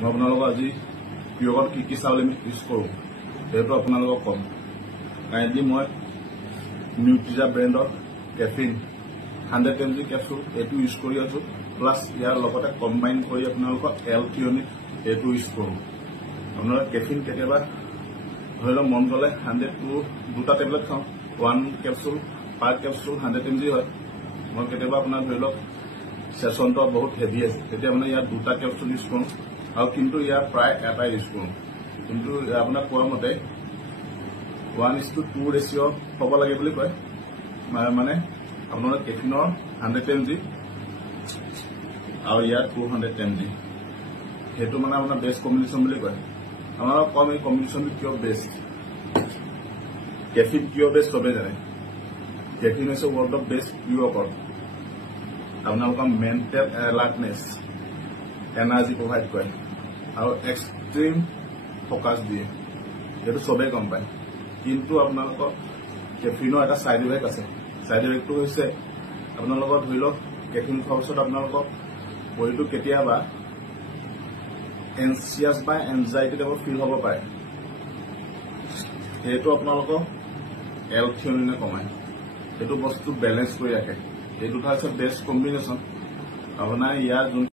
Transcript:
মই আপোনালোকক আজি পিয়ৰত কি চাউল আমি ইউজ কৰোঁ সেইটো আপোনালোকক ক'ম। কাইণ্ডলি মই নিউট্ৰিজা ব্ৰেণ্ডৰ কেফিন 100 mg কেপচুল এইটো ইউজ কৰি আছোঁ, প্লাছ ইয়াৰ লগতে কম্বাইন কৰি আপোনালোকক L-থিয়নিক এইটো ইউজ কৰোঁ। আপোনালোকে কেফিন কেতিয়াবা ধৰি লওক মন গ'লে 2টা টেবলেট খাওঁ, 1 কেপচুল পাৰ কেপচুল 100 mg হয়। মই কেতিয়াবা আপোনাৰ ধৰি লওক ছেছনটো বহুত হেভি আছে, তেতিয়া মানে ইয়াত 2টা কেপচুল ইউজ কৰোঁ, আৰু কিন্তু ইয়াৰ প্ৰায় এটাই ইউজ কৰোঁ। কিন্তু আপোনাক কোৱা মতে 1:2 ৰেচিঅ' হ'ব লাগে বুলি কয়। মানে আপোনালোকে কেফিনৰ 100 mg আৰু ইয়াত 200 mg, সেইটো মানে আপোনাৰ বেষ্ট কম্বিনেশ্যন বুলি কয়। আপোনালোকক কম এই কম্বিনেশ্যনটো কিয় বেষ্ট, কেফিন কিয় বেষ্ট চবেই জানে। কেফিন হৈছে ৱৰ্ল্ডৰ বেষ্ট পিয়ৰ। আপোনালোকৰ মেণ্টেল এলাৰ্টনেছ এনাৰ্জি প্ৰভাইড কৰে আৰু এক্সট্ৰিম ফ'কাছ দিয়ে, সেইটো চবেই গম পায়। কিন্তু আপোনালোকৰ কেফিনৰ এটা ছাইড ইফেক্ট আছে। ছাইড ইফেক্টটো হৈছে আপোনালোকৰ ধৰি লওক কেফিন খোৱাৰ পিছত আপোনালোকৰ বডিটো কেতিয়াবা এনচিয়াছ বা এনজাইটি টাইপৰ ফিল হ'ব পাৰে। সেইটো আপোনালোকৰ L-থিয়নিনে কমায়, সেইটো বস্তু বেলেঞ্চ কৰি ৰাখে। এই দুটা হৈছে বেষ্ট কম্বিনেশ্যন। আপোনাৰ ইয়াৰ যোন